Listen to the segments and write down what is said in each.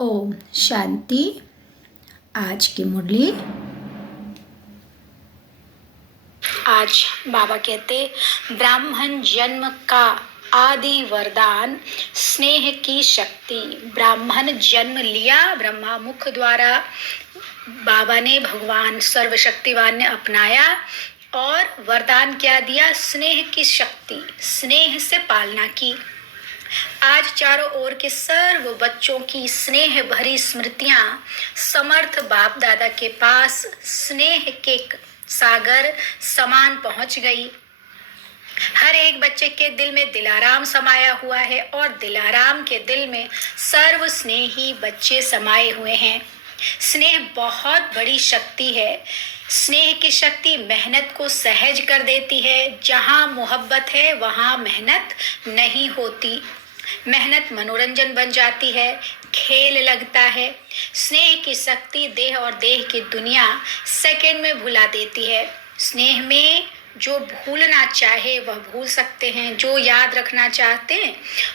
ओम शांति। आज की मुरली। आज बाबा कहते ब्राह्मण जन्म का आदि वरदान स्नेह की शक्ति। ब्राह्मण जन्म लिया ब्रह्मा मुख द्वारा, बाबा ने भगवान सर्वशक्तिवान ने अपनाया और वरदान क्या दिया? स्नेह की शक्ति, स्नेह से पालना की। आज चारों ओर के सर्व बच्चों की स्नेह भरी स्मृतियां समर्थ बाप दादा के पास स्नेह के सागर समान पहुंच गई। हर एक बच्चे के दिल में दिलाराम समाया हुआ है और दिलाराम के दिल में सर्व स्नेही बच्चे समाये हुए हैं। स्नेह बहुत बड़ी शक्ति है। स्नेह की शक्ति मेहनत को सहज कर देती है। जहां मोहब्बत है वहां मेहनत नहीं होती। मेहनत मनोरंजन बन जाती है, खेल लगता है। स्नेह की शक्ति देह और देह की दुनिया सेकंड में भुला देती है। स्नेह में जो भूलना चाहे वह भूल सकते हैं, जो याद रखना चाहते हैं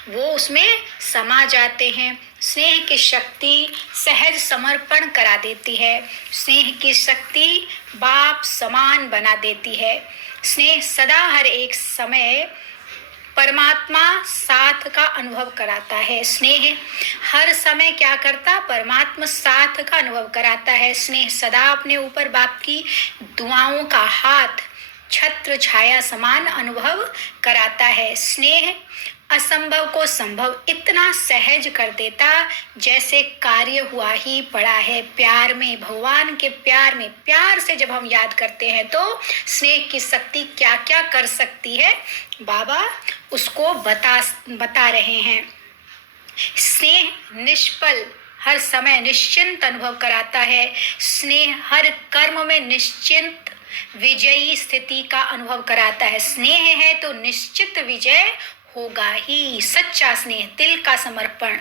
वो उसमें समा जाते हैं। स्नेह की शक्ति सहज समर्पण करा देती है। स्नेह की शक्ति बाप समान बना देती है। स्नेह सदा हर एक समय परमात्मा साथ का अनुभव कराता है। स्नेह हर समय क्या करता? परमात्मा साथ का अनुभव कराता है। स्नेह सदा अपने ऊपर बाप की दुआओं का हाथ छत्र छाया समान अनुभव कराता है। स्नेह असंभव को संभव इतना सहज कर देता जैसे कार्य हुआ ही पड़ा है। प्यार में, भगवान के प्यार में, प्यार से जब हम याद करते हैं तो स्नेह की शक्ति क्या क्या कर सकती है बाबा उसको बता रहे हैं। स्नेह निष्फल हर समय निश्चिंत अनुभव कराता है। स्नेह हर कर्म में निश्चिंत विजयी स्थिति का अनुभव कराता है। स्नेह है तो निश्चित विजय होगा ही। सच्चा स्नेह, दिल का समर्पण।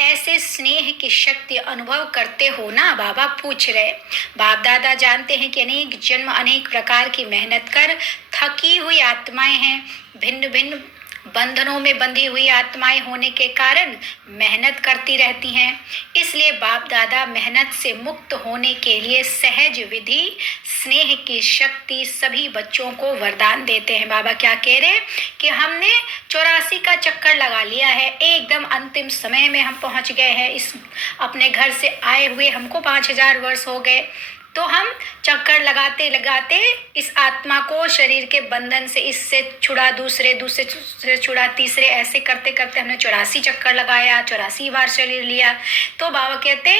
ऐसे स्नेह की शक्ति अनुभव करते हो ना? बाबा पूछ रहे। बाप दादा जानते हैं कि अनेक जन्म अनेक प्रकार की मेहनत कर थकी हुई आत्माएं हैं। भिन्न भिन्न बंधनों में बंधी हुई आत्माएं होने के कारण मेहनत करती रहती हैं। इसलिए बाप दादा मेहनत से मुक्त होने के लिए सहज विधि स्नेह की शक्ति सभी बच्चों को वरदान देते हैं। बाबा क्या कह रहे हैं कि हमने 84 का चक्कर लगा लिया है। एकदम अंतिम समय में हम पहुंच गए हैं। इस अपने घर से आए हुए हमको 5000 वर्ष हो गए। तो हम चक्कर लगाते लगाते इस आत्मा को शरीर के बंधन से, इससे छुड़ा, दूसरे से छुड़ा, तीसरे, ऐसे करते करते हमने 84 चक्कर लगाया, 84 बार शरीर लिया। तो बाबा कहते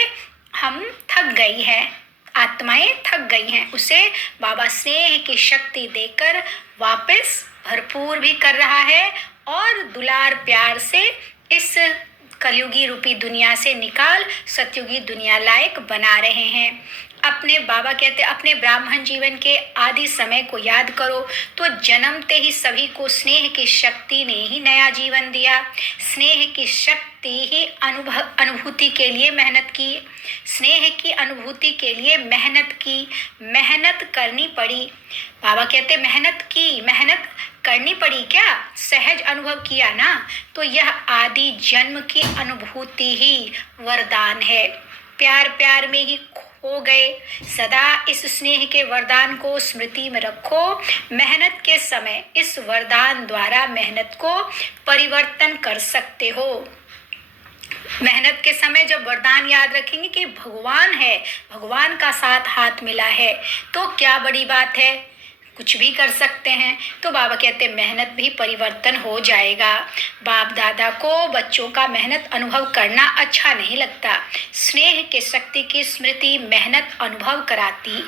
हम थक गई हैं, आत्माएं थक गई हैं। उसे बाबा स्नेह की शक्ति देकर वापस भरपूर भी कर रहा है और दुलार प्यार से इस कलयुगी रूपी दुनिया से निकाल सतयुगी दुनिया लायक बना रहे हैं। अपने बाबा कहते अपने ब्राह्मण जीवन के आदि समय को याद करो तो जन्मते ही सभी को स्नेह की शक्ति ने ही नया जीवन दिया। स्नेह की शक्ति ही अनुभूति के लिए मेहनत की। स्नेह की अनुभूति के लिए मेहनत करनी पड़ी। बाबा कहते मेहनत करनी पड़ी क्या? सहज अनुभव किया ना? तो यह आदि जन्म की अनुभूति ही वरदान है। प्यार प्यार में ही हो गए। सदा इस स्नेह के वरदान को स्मृति में रखो। मेहनत के समय इस वरदान द्वारा मेहनत को परिवर्तन कर सकते हो। मेहनत के समय जब वरदान याद रखेंगे कि भगवान है, भगवान का साथ हाथ मिला है, तो क्या बड़ी बात है, कुछ भी कर सकते हैं। तो बाबा कहते मेहनत भी परिवर्तन हो जाएगा। बाप दादा को बच्चों का मेहनत अनुभव करना अच्छा नहीं लगता। स्नेह के शक्ति की स्मृति मेहनत अनुभव कराती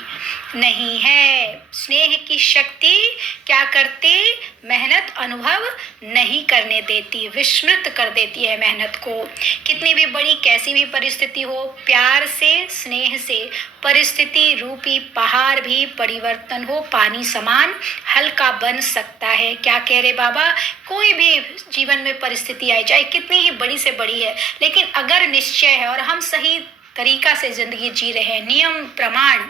नहीं है। स्नेह की शक्ति क्या करती? मेहनत अनुभव नहीं करने देती, विस्मृत कर देती है मेहनत को। कितनी भी बड़ी कैसी भी परिस्थिति हो, प्यार से, स्नेह से परिस्थिति रूपी पहाड़ भी परिवर्तन हो पानी समान हल्का बन सकता है। क्या कह रहे बाबा? कोई भी जीवन में परिस्थिति आई, चाहे कितनी ही बड़ी से बड़ी है, लेकिन अगर निश्चय है और हम सही तरीका से जिंदगी जी रहे हैं, नियम प्रमाण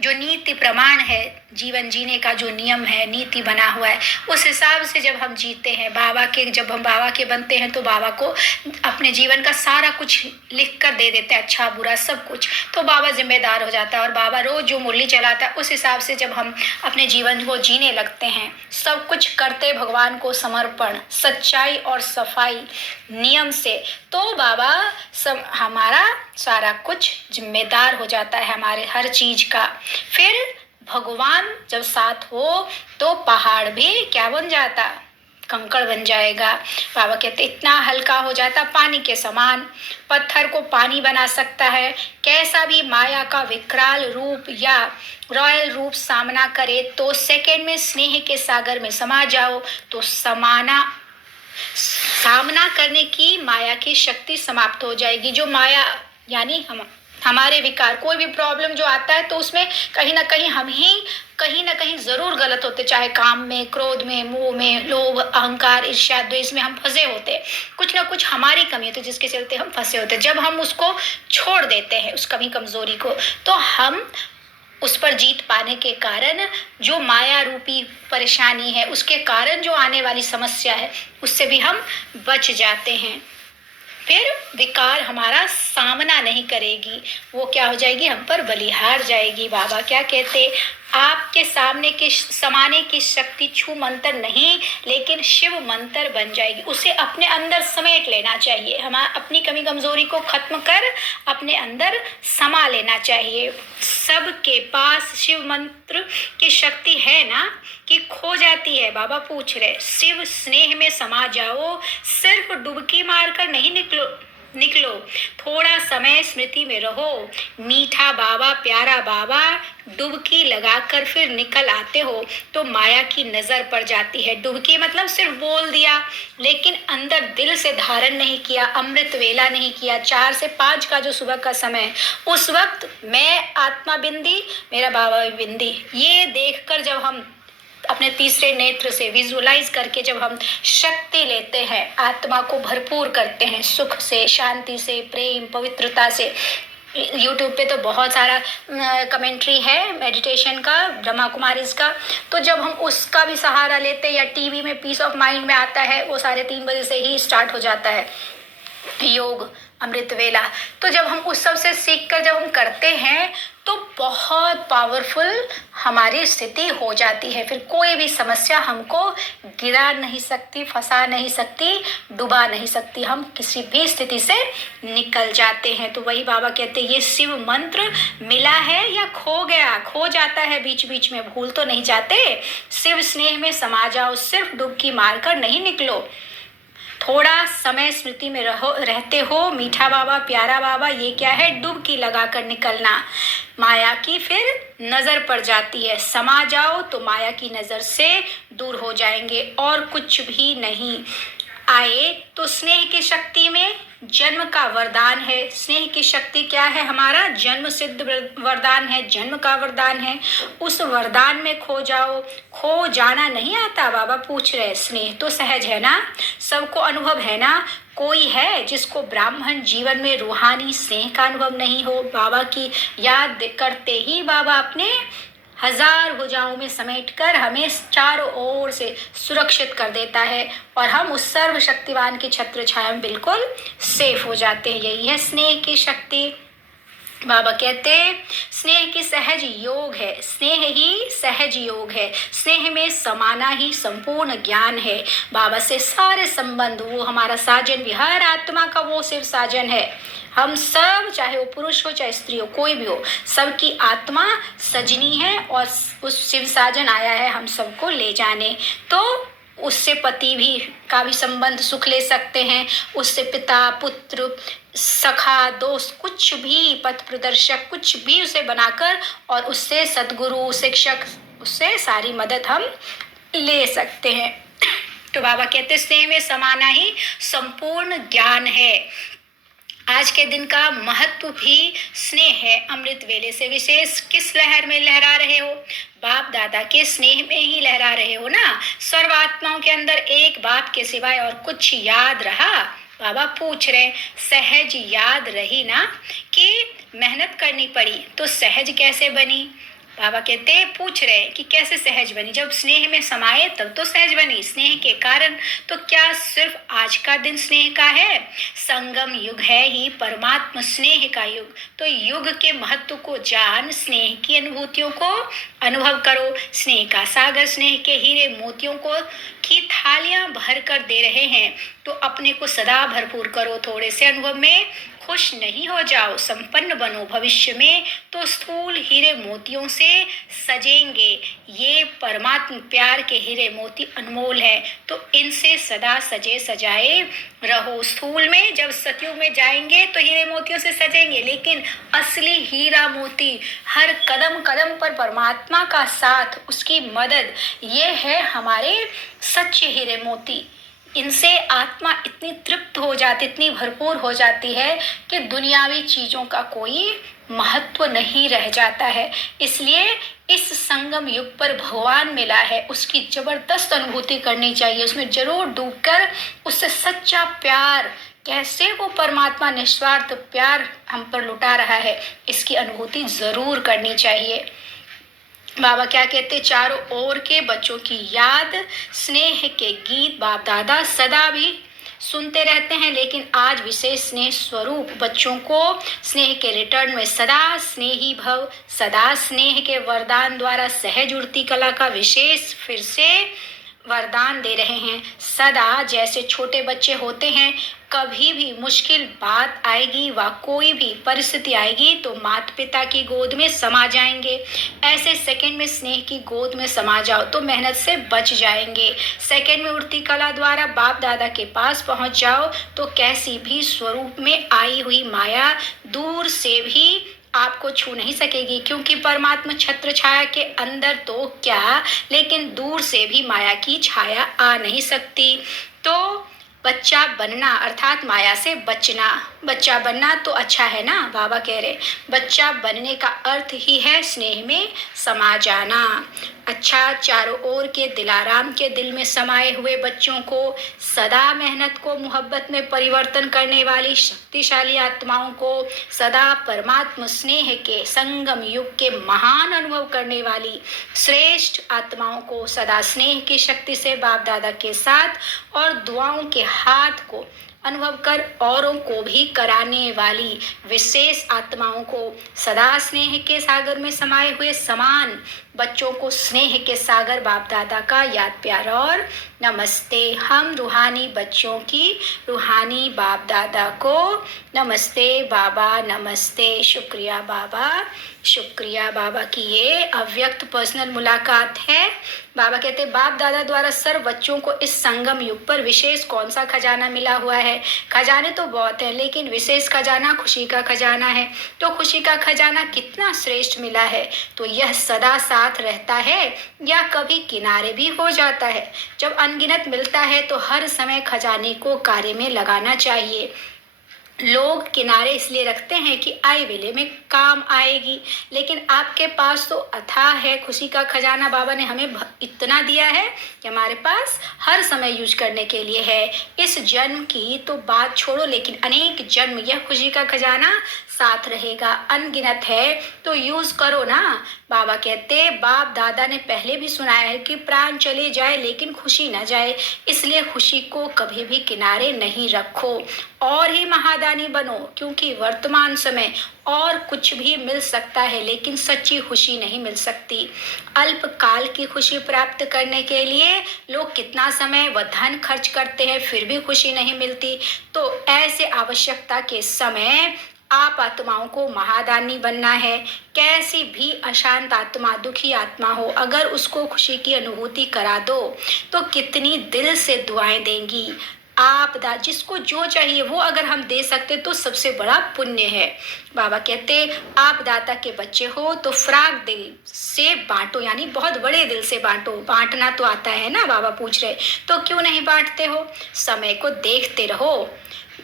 जो नीति प्रमाण है जीवन जीने का जो नियम है, नीति बना हुआ है, उस हिसाब से जब हम जीते हैं, जब हम बाबा के बनते हैं तो बाबा को अपने जीवन का सारा कुछ लिख कर दे देते हैं, अच्छा बुरा सब कुछ। तो बाबा जिम्मेदार हो जाता है और बाबा रोज जो मुरली चलाता है उस हिसाब से जब हम अपने जीवन को जीने लगते हैं, सब कुछ करते भगवान को समर्पण, सच्चाई और सफाई नियम से, तो बाबा हमारा सारा कुछ जिम्मेदार हो जाता है, हमारे हर चीज का। फिर भगवान जब साथ हो तो पहाड़ भी क्या बन जाता, कंकड़ बन जाएगा। बाबा कहते इतना हल्का हो जाता, पानी के समान, पत्थर को पानी बना सकता है। कैसा भी माया का विकराल रूप या रॉयल रूप सामना करे तो सेकंड में स्नेह के सागर में समा जाओ, तो सामना करने की माया की शक्ति समाप्त हो जाएगी। जो माया यानी हमारे विकार, कोई भी प्रॉब्लम जो आता है तो उसमें कहीं ना कहीं हम ही कहीं ना कहीं जरूर गलत होते, चाहे काम में, क्रोध में, मोह में, लोभ, अहंकार, ईर्ष्या, द्वेष में हम फंसे होते, कुछ ना कुछ हमारी कमी होती जिसके चलते हम फंसे होते। जब हम उसको छोड़ देते हैं, उस कमी कमजोरी को, तो हम उस पर जीत पाने के कारण जो माया रूपी परेशानी है, उसके कारण जो आने वाली समस्या है, उससे भी हम बच जाते हैं। फिर विकार हमारा सामना नहीं करेगी, वो क्या हो जाएगी, हम पर बलिहार जाएगी। बाबा क्या कहते, आपके सामने के समाने की शक्ति छू मंत्र नहीं, लेकिन शिव मंत्र बन जाएगी। उसे अपने अंदर समेट लेना चाहिए, हम अपनी कमी कमजोरी को खत्म कर अपने अंदर समा लेना चाहिए। सबके पास शिव मंत्र की शक्ति है ना कि खो जाती है। बाबा पूछ रहे, शिव स्नेह में समा जाओ, सिर्फ डुबकी मारकर नहीं निकलो, थोड़ा समय स्मृति में रहो। मीठा बाबा, प्यारा बाबा, डुबकी लगाकर फिर निकल आते हो तो माया की नजर पड़ जाती है। डुबकी मतलब सिर्फ बोल दिया, लेकिन अंदर दिल से धारण नहीं किया, अमृत वेला नहीं किया। 4 से 5 का जो सुबह का समय, उस वक्त मैं आत्मा बिंदी, मेरा बाबा बिंदी, ये देखकर जब हम अपने तीसरे नेत्र से विजुअलाइज करके जब हम शक्ति लेते हैं, आत्मा को भरपूर करते हैं सुख से, शांति से, प्रेम, पवित्रता से। यूट्यूब पे तो बहुत सारा कमेंट्री है मेडिटेशन का, ब्रह्मा कुमारीज का, तो जब हम उसका भी सहारा लेते हैं, या टीवी में पीस ऑफ माइंड में आता है, वो 3:30 बजे से ही स्टार्ट हो जाता है योग अमृत वेला, तो जब हम उस सब से सीख कर जब हम करते हैं तो बहुत पावरफुल हमारी स्थिति हो जाती है। फिर कोई भी समस्या हमको गिरा नहीं सकती, फंसा नहीं सकती, डुबा नहीं सकती, हम किसी भी स्थिति से निकल जाते हैं। तो वही बाबा कहते हैं, ये शिव मंत्र मिला है या खो गया, खो जाता है बीच बीच में, भूल तो नहीं जाते। शिव स्नेह में समा जाओ, सिर्फ डुबकी मारकर नहीं निकलो, थोड़ा समय स्मृति में रहते हो। मीठा बाबा, प्यारा बाबा, ये क्या है, डुबकी लगाकर निकलना। माया की फिर नजर पड़ जाती है, समा जाओ तो माया की नजर से दूर हो जाएंगे, और कुछ भी नहीं। आए तो स्नेह की शक्ति में जन्म का वरदान है। स्नेह की शक्ति क्या है, हमारा जन्म सिद्ध वरदान है, जन्म का वरदान है। उस वरदान में खो जाओ, खो जाना नहीं आता। बाबा पूछ रहे, स्नेह तो सहज है ना, सबको अनुभव है ना, कोई है जिसको ब्राह्मण जीवन में रूहानी स्नेह का अनुभव नहीं हो। बाबा की याद करते ही बाबा अपने 1000 भुजाओं में समेटकर हमें चारों ओर से सुरक्षित कर देता है, और हम उस सर्वशक्तिवान की छत्र छाया में बिल्कुल सेफ हो जाते हैं। यही है स्नेह की शक्ति। बाबा कहते हैं, स्नेह की सहज योग है, स्नेह ही सहज योग है, स्नेह में समाना ही संपूर्ण ज्ञान है। बाबा से सारे संबंध, वो हमारा साजन भी, हर आत्मा का वो सिर्फ साजन है। हम सब, चाहे वो पुरुष हो चाहे स्त्री हो, कोई भी हो, सबकी आत्मा सजनी है, और उस शिव साजन आया है हम सबको ले जाने। तो उससे पति भी का भी संबंध सुख ले सकते हैं, उससे पिता, पुत्र, सखा, दोस्त, कुछ भी पथ प्रदर्शक, कुछ भी उसे बनाकर, और उससे सदगुरु, शिक्षक, उससे सारी मदद हम ले सकते हैं। तो बाबा कहते, स्नेह में समाना ही संपूर्ण ज्ञान है। आज के दिन का महत्व भी स्नेह है। अमृत वेले से विशेष किस लहर में लहरा रहे हो, बाप दादा के स्नेह में ही लहरा रहे हो ना। सर्वात्माओं के अंदर एक बाप के सिवाय और कुछ याद रहा? बाबा पूछ रहे, सहज याद रही ना कि मेहनत करनी पड़ी, तो सहज कैसे बनी? बाबा कहते पूछ रहे हैं कि कैसे सहज बनी, जब स्नेह में समाये तब तो सहज बनी, स्नेह के कारण। तो क्या सिर्फ आज का दिन स्नेह का है? संगम युग है ही परमात्मा स्नेह का युग। तो युग के महत्व को जान, स्नेह की अनुभूतियों को अनुभव करो। स्नेह का सागर, स्नेह के हीरे मोतियों को की थालियां भर कर दे रहे हैं, तो अपने को सदा भरपूर करो। थोड़े से अनुभव में खुश नहीं हो जाओ, संपन्न बनो। भविष्य में तो स्थूल हीरे मोतियों से सजेंगे। ये परमात्मा प्यार के हीरे मोती अनमोल है, तो इनसे सदा सजे सजाए रहो। स्थूल में जब सतयुग में जाएंगे तो हीरे मोतियों से सजेंगे, लेकिन असली हीरा मोती हर कदम कदम पर परमात्मा का साथ, उसकी मदद, ये है हमारे सच्चे हीरे मोती। इनसे आत्मा इतनी तृप्त हो जाती, इतनी भरपूर हो जाती है कि दुनियावी चीजों का कोई महत्व नहीं रह जाता है। इसलिए इस संगम युग पर भगवान मिला है, उसकी जबरदस्त अनुभूति करनी चाहिए, उसमें जरूर डूबकर उससे सच्चा प्यार, कैसे वो परमात्मा निस्वार्थ प्यार हम पर लुटा रहा है, इसकी अनुभूति जरूर करनी चाहिए। बाबा क्या कहते, चारों ओर के बच्चों की याद, स्नेह के गीत बाप दादा सदा भी सुनते रहते हैं, लेकिन आज विशेष स्नेह स्वरूप बच्चों को स्नेह के रिटर्न में सदा स्नेही भव, सदा स्नेह के वरदान द्वारा सहज उड़ती कला का विशेष फिर से वरदान दे रहे हैं। सदा जैसे छोटे बच्चे होते हैं, कभी भी मुश्किल बात आएगी व कोई भी परिस्थिति आएगी तो माता पिता की गोद में समा जाएंगे। ऐसे सेकंड में स्नेह की गोद में समा जाओ तो मेहनत से बच जाएंगे। सेकंड में उड़ती कला द्वारा बाप दादा के पास पहुंच जाओ तो कैसी भी स्वरूप में आई हुई माया दूर से भी आपको छू नहीं सकेगी, क्योंकि परमात्मा छत्र छाया के अंदर तो क्या, लेकिन दूर से भी माया की छाया आ नहीं सकती। तो बच्चा बनना अर्थात माया से बचना। बच्चा बनना तो अच्छा है ना, बाबा कह रहे बच्चा बनने का अर्थ ही है स्नेह में समा जाना। अच्छा, चारों ओर के दिलाराम के दिल में समाये हुए बच्चों को सदा मेहनत को मोहब्बत में परिवर्तन करने वाली शक्तिशाली आत्माओं को, सदा परमात्मा स्नेह के संगम युग के महान अनुभव करने वाली श्रेष्ठ आत्माओं को, सदा स्नेह की शक्ति से बाप दादा के साथ और दुआओं के हाथ को अनुभव कर औरों को भी कराने वाली विशेष आत्माओं को, सदा स्नेह के सागर में समाये हुए समान बच्चों को स्नेह के सागर बाप दादा का याद प्यार और नमस्ते। हम रूहानी बच्चों की रूहानी बाप दादा को नमस्ते बाबा, नमस्ते, शुक्रिया बाबा, शुक्रिया बाबा की ये अव्यक्त पर्सनल मुलाकात है। बाबा कहते बाप दादा द्वारा सर्व बच्चों को इस संगम युग पर विशेष कौन सा खजाना मिला हुआ है? खजाने तो बहुत हैं, लेकिन विशेष खजाना खुशी का खजाना है। तो खुशी का खजाना कितना श्रेष्ठ मिला है, तो यह सदा साथ रहता है या कभी किनारे भी हो जाता है। जब अनगिनत मिलता है तो हर समय खजाने को कार्य में लगाना चाहिए। लोग किनारे इसलिए रखते हैं कि आए वेले में काम आएगी, लेकिन आपके पास तो अथाह है खुशी का खजाना। बाबा ने हमें इतना दिया है कि हमारे पास हर समय यूज करने के लिए है। इस जन्म की तो बात छोड़ो, लेकिन अनेक जन्म यह खुशी का खजाना साथ रहेगा। अनगिनत है तो यूज करो ना। बाबा कहते बाप दादा ने पहले भी सुनाया है कि प्राण चले जाए लेकिन खुशी न जाए, इसलिए खुशी को कभी भी किनारे नहीं रखो और ही महादानी बनो, क्योंकि वर्तमान समय और कुछ भी मिल सकता है लेकिन सच्ची खुशी नहीं मिल सकती। अल्पकाल की खुशी प्राप्त करने के लिए लोग कितना समय व धन खर्च करते हैं, फिर भी खुशी नहीं मिलती। तो ऐसे आवश्यकता के समय आप आत्माओं को महादानी बनना है। कैसी भी अशांत आत्मा, दुखी आत्मा हो, अगर उसको खुशी की अनुभूति करा दो तो कितनी दिल से दुआएं देंगी। आप जिसको जो चाहिए वो अगर हम दे सकते तो सबसे बड़ा पुण्य है। बाबा कहते आप दाता के बच्चे हो तो फ्राक दिल से बांटो, यानी बहुत बड़े दिल से बांटो। बांटना तो आता है ना, बाबा पूछ रहे तो क्यों नहीं बांटते हो? समय को देखते रहो।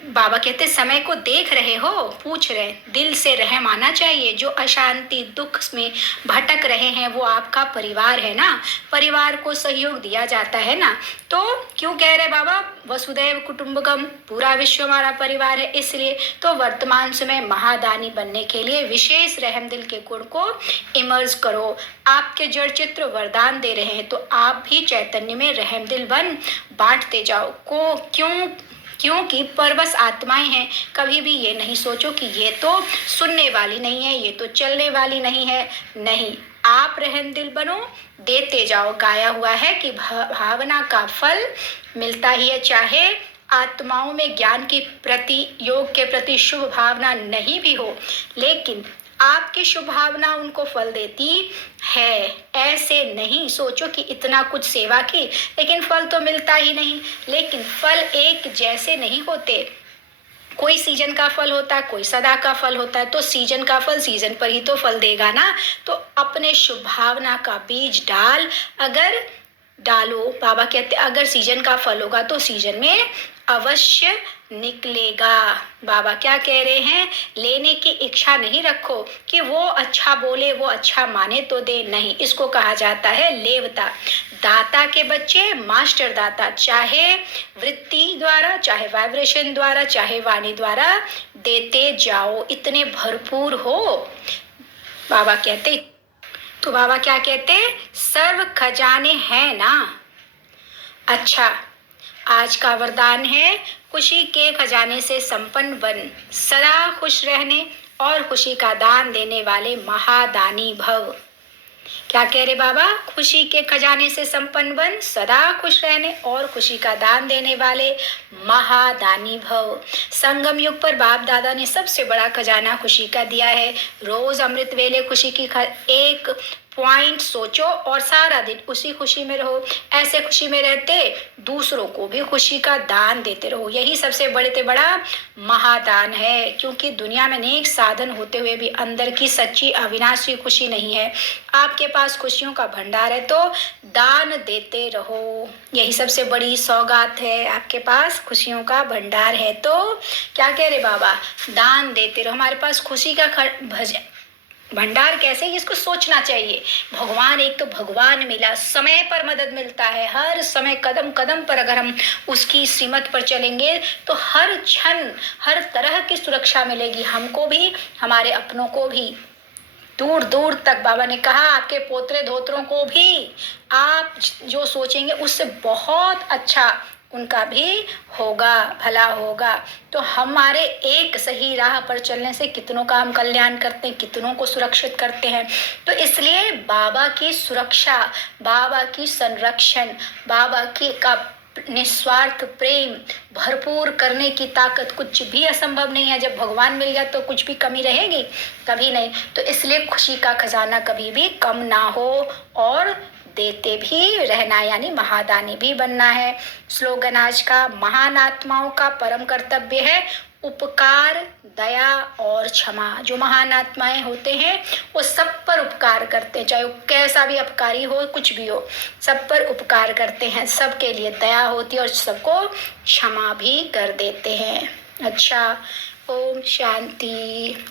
बाबा कहते समय को देख रहे हो, पूछ रहे, दिल से रहम आना चाहिए। जो अशांति दुख में भटक रहे हैं वो आपका परिवार है ना, परिवार को सहयोग दिया जाता है ना। तो क्यों कह रहे बाबा वसुदैव कुटुंबकम, पूरा विश्व हमारा परिवार है। इसलिए तो वर्तमान समय महादानी बनने के लिए विशेष रहम दिल के गुण को इमर्ज करो। आपके जड़ चित्र वरदान दे रहे हैं तो आप भी चैतन्य में रहम दिल बन बांटते जाओ। क्योंकि परवश आत्माएं हैं। कभी भी ये नहीं सोचो कि ये तो सुनने वाली नहीं है, ये तो चलने वाली नहीं है। नहीं, आप रहम दिल बनो, देते जाओ। गाया हुआ है कि भावना का फल मिलता ही है। चाहे आत्माओं में ज्ञान की प्रति, योग के प्रति शुभ भावना नहीं भी हो, लेकिन आपकी शुभ भावना उनको फल देती है। ऐसे नहीं सोचो कि इतना कुछ सेवा की लेकिन फल तो मिलता ही नहीं। लेकिन फल एक जैसे नहीं होते, कोई सीजन का फल होता है, कोई सदा का फल होता है। तो सीजन का फल सीजन पर ही तो फल देगा ना। तो अपने शुभ भावना का बीज डालो। बाबा कहते अगर सीजन का फल होगा तो सीजन में अवश्य निकलेगा। बाबा क्या कह रहे हैं, लेने की इच्छा नहीं रखो कि वो अच्छा बोले, वो अच्छा माने तो दे। नहीं, इसको कहा जाता है लेवता। दाता के बच्चे मास्टर दाता, चाहे वृत्ति द्वारा, चाहे वाइब्रेशन द्वारा, चाहे वाणी द्वारा देते जाओ, इतने भरपूर हो। बाबा कहते, तो बाबा क्या कहते, सर्व खजाने हैं ना। अच्छा, आज का वरदान है खुशी के खजाने से संपन्न बन, सदा खुश रहने और खुशी का दान देने वाले महादानी भव। क्या कह रहे बाबा, खुशी के खजाने से संपन्न बन, सदा खुश रहने और खुशी का दान देने वाले महादानी भव। संगम युग पर बाप दादा ने सबसे बड़ा खजाना खुशी का दिया है। रोज अमृत वेले खुशी की एक पॉइंट सोचो और सारा दिन उसी खुशी में रहो। ऐसे खुशी में रहते दूसरों को भी खुशी का दान देते रहो। यही सबसे बड़े से बड़ा महादान है। क्योंकि दुनिया में अनेक साधन होते हुए भी अंदर की सच्ची अविनाशी खुशी नहीं है। आपके पास खुशियों का भंडार है तो दान देते रहो। यही सबसे बड़ी सौगात है। आपके पास खुशियों का भंडार है तो क्या कह रहे बाबा, दान देते रहो। हमारे पास खुशी का भंडार कैसे, इसको सोचना चाहिए। भगवान, एक तो भगवान मिला, समय पर मदद मिलता है। हर समय कदम कदम पर अगर हम उसकी श्रीमत पर चलेंगे तो हर क्षण हर तरह की सुरक्षा मिलेगी, हमको भी, हमारे अपनों को भी। दूर दूर तक बाबा ने कहा आपके पोतरे धोत्रों को भी आप जो सोचेंगे उससे बहुत अच्छा उनका भी होगा, भला होगा। तो हमारे एक सही राह पर चलने से कितनों का हम कल्याण करते हैं, कितनों को सुरक्षित करते हैं। तो इसलिए बाबा की सुरक्षा, बाबा की संरक्षण, बाबा की का निस्वार्थ प्रेम भरपूर करने की ताकत, कुछ भी असंभव नहीं है। जब भगवान मिल गया तो कुछ भी कमी रहेगी, कभी नहीं। तो इसलिए खुशी का खजाना कभी भी कम ना हो और देते भी रहना, यानी महादानी भी बनना है। स्लोगन आज का, महान आत्माओं का परम कर्तव्य है उपकार, दया और क्षमा। जो महान आत्माएं होते हैं वो सब पर उपकार करते हैं, चाहे वो कैसा भी अपकारी हो, कुछ भी हो, सब पर उपकार करते हैं, सबके लिए दया होती है और सबको क्षमा भी कर देते हैं। अच्छा, ओम शांति।